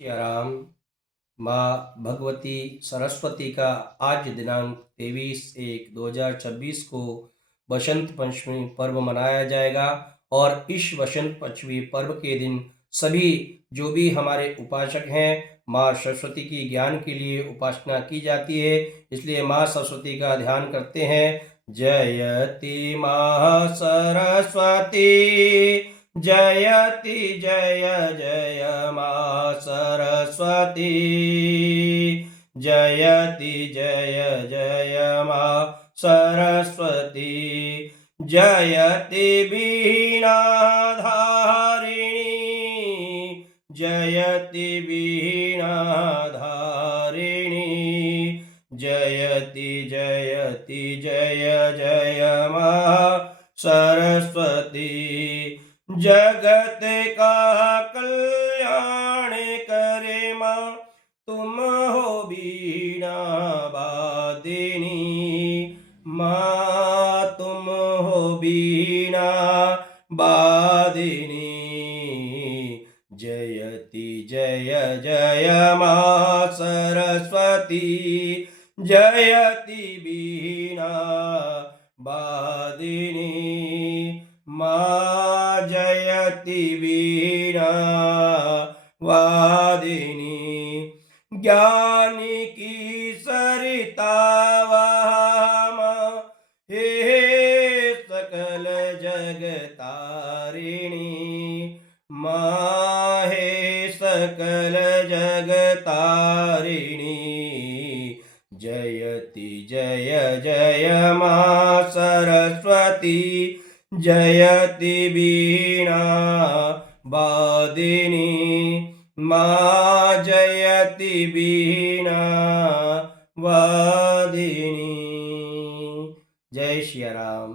राम। माँ भगवती सरस्वती का आज दिनांक 23/1/2026 को बसंत पंचमी पर्व मनाया जाएगा। और इस बसंत पंचमी पर्व के दिन सभी जो भी हमारे उपासक हैं, माँ सरस्वती की ज्ञान के लिए उपासना की जाती है, इसलिए माँ सरस्वती का ध्यान करते हैं। जयति माँ सरस्वती, जयति जय जय माँ सरस्वती, जयति जय जय माँ सरस्वती, जयति वीणा धारिणी, जयति वीणा धारिणी, जयति जयति जय जय माँ सरस्वती, जगत का कल्याण करे माँ, तुम हो वीणा वादिनी, माँ तुम हो वीणा वादिनी, जयति जय जय माँ सरस्वती, जयति वीणा वादिनी, माँ जयति वीणा वादिनी, ज्ञान की सरिता माँ, हे सकल जगतारिणी, माँ हे सकल जगतारिणी, जयति जय जय माँ सरस्वती, जयति वीणा वादिनी, माँ जयति वीणा वादिनी। जय श्री राम।